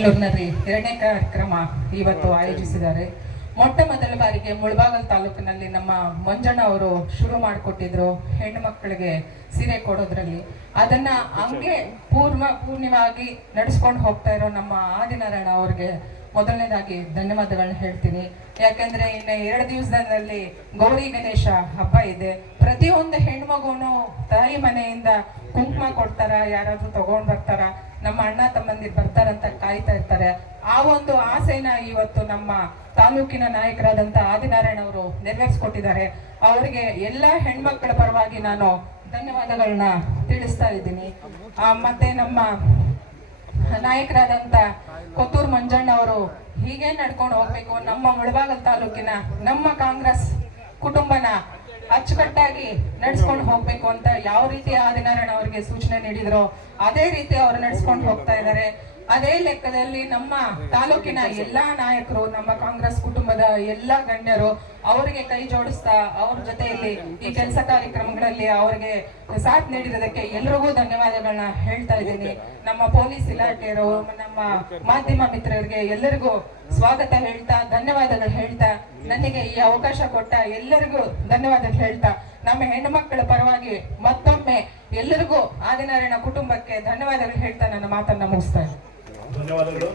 ಬೆಂಗಳೂರಿನಲ್ಲಿ ಎರಡನೇ ಕಾರ್ಯಕ್ರಮ ಇವತ್ತು ಆಯೋಜಿಸಿದ್ದಾರೆ. ಮೊಟ್ಟ ಮೊದಲ ಬಾರಿಗೆ ಮುಳಬಾಗಲ್ ತಾಲೂಕಿನಲ್ಲಿ ನಮ್ಮ ಮಂಜಣ್ಣ ಅವರು ಶುರು ಮಾಡಿಕೊಟ್ಟಿದ್ರು ಹೆಣ್ಣು ಮಕ್ಕಳಿಗೆ ಸೀರೆ ಕೊಡೋದ್ರಲ್ಲಿ. ಅದನ್ನ ಹಂಗೆ ಪೂರ್ಣವಾಗಿ ನಡೆಸ್ಕೊಂಡು ಹೋಗ್ತಾ ಇರೋ ನಮ್ಮ ಆದಿನಾರಾಯಣ ಅವ್ರಿಗೆ ಮೊದಲನೇದಾಗಿ ಧನ್ಯವಾದಗಳನ್ನ ಹೇಳ್ತೀನಿ. ಯಾಕೆಂದ್ರೆ ಇನ್ನು 2 ದಿವಸದಲ್ಲಿ ಗೌರಿ ಗಣೇಶ ಹಬ್ಬ ಇದೆ. ಪ್ರತಿಯೊಂದು ಹೆಣ್ಮಗುನು ತಾಯಿ ಮನೆಯಿಂದ ಕುಂಕುಮ ಕೊಡ್ತಾರ, ಯಾರಾದ್ರೂ ತಗೊಂಡ್ ಬರ್ತಾರ, ನಮ್ಮ ಅಣ್ಣ ತಮ್ಮಂದಿರು ಬರ್ತಾರಂತ ಕಾಯ್ತಾ ಇರ್ತಾರೆ. ಆ ಒಂದು ಆಸೆನ ಇವತ್ತು ನಮ್ಮ ತಾಲೂಕಿನ ನಾಯಕರಾದಂತ ಆದಿನಾರಾಯಣ ಅವರು ನೆರವೇರಿಸ್ಕೊಟ್ಟಿದ್ದಾರೆ. ಅವರಿಗೆ ಎಲ್ಲಾ ಹೆಣ್ಮಕ್ಳ ಪರವಾಗಿ ನಾನು ಧನ್ಯವಾದಗಳನ್ನ ತಿಳಿಸ್ತಾ ಇದ್ದೀನಿ. ಮತ್ತೆ ನಮ್ಮ ನಾಯಕರಾದಂತ ಕೊತ್ತೂರು ಮಂಜಣ್ಣ ಅವರು ಹೀಗೆ ನಡ್ಕೊಂಡು ಹೋಗ್ಬೇಕು, ನಮ್ಮ ಮುಳಬಾಗಲ್ ತಾಲೂಕಿನ ನಮ್ಮ ಕಾಂಗ್ರೆಸ್ ಕುಟುಂಬನ ಅಚ್ಚುಕಟ್ಟಾಗಿ ನಡ್ಸ್ಕೊಂಡು ಹೋಗ್ಬೇಕು ಅಂತ ಯಾವ ರೀತಿ ಆದಿನಾರಾಯಣ ಅವರಿಗೆ ಸೂಚನೆ ನೀಡಿದ್ರು ಅದೇ ರೀತಿ ಅವರು ನಡ್ಸ್ಕೊಂಡು ಹೋಗ್ತಾ ಇದ್ದಾರೆ. ಅದೇ ಲೆಕ್ಕದಲ್ಲಿ ನಮ್ಮ ತಾಲೂಕಿನ ಎಲ್ಲಾ ನಾಯಕರು, ನಮ್ಮ ಕಾಂಗ್ರೆಸ್ ಕುಟುಂಬದ ಎಲ್ಲಾ ಗಣ್ಯರು ಅವರಿಗೆ ಕೈ ಜೋಡಿಸ್ತಾ ಅವ್ರ ಜೊತೆಯಲ್ಲಿ ಈ ಕೆಲಸ ಕಾರ್ಯಕ್ರಮಗಳಲ್ಲಿ ಅವರಿಗೆ ಸಾಥ್ ನೀಡಿರೋದಕ್ಕೆ ಎಲ್ರಿಗೂ ಧನ್ಯವಾದಗಳನ್ನ ಹೇಳ್ತಾ ಇದ್ದೀನಿ. ನಮ್ಮ ಪೊಲೀಸ್ ಇಲಾಖೆಯರು, ನಮ್ಮ ಮಾಧ್ಯಮ ಮಿತ್ರರಿಗೆ ಎಲ್ಲರಿಗೂ ಸ್ವಾಗತ ಹೇಳ್ತಾ ಧನ್ಯವಾದಗಳು ಹೇಳ್ತಾ, ನನಗೆ ಈ ಅವಕಾಶ ಕೊಟ್ಟ ಎಲ್ಲರಿಗೂ ಧನ್ಯವಾದಗಳು ಹೇಳ್ತಾ, ನಮ್ಮ ಹೆಣ್ಣು ಮಕ್ಕಳ ಪರವಾಗಿ ಮತ್ತೊಮ್ಮೆ ಎಲ್ಲರಿಗೂ ಆದಿನಾರಾಯಣ ಕುಟುಂಬಕ್ಕೆ ಧನ್ಯವಾದಗಳು ಹೇಳ್ತಾ ನನ್ನ ಮಾತನ್ನ ಮುಗಿಸ್ತಾ ಇದ್ದೀನಿ. ಧನ್ಯವಾದಗಳು.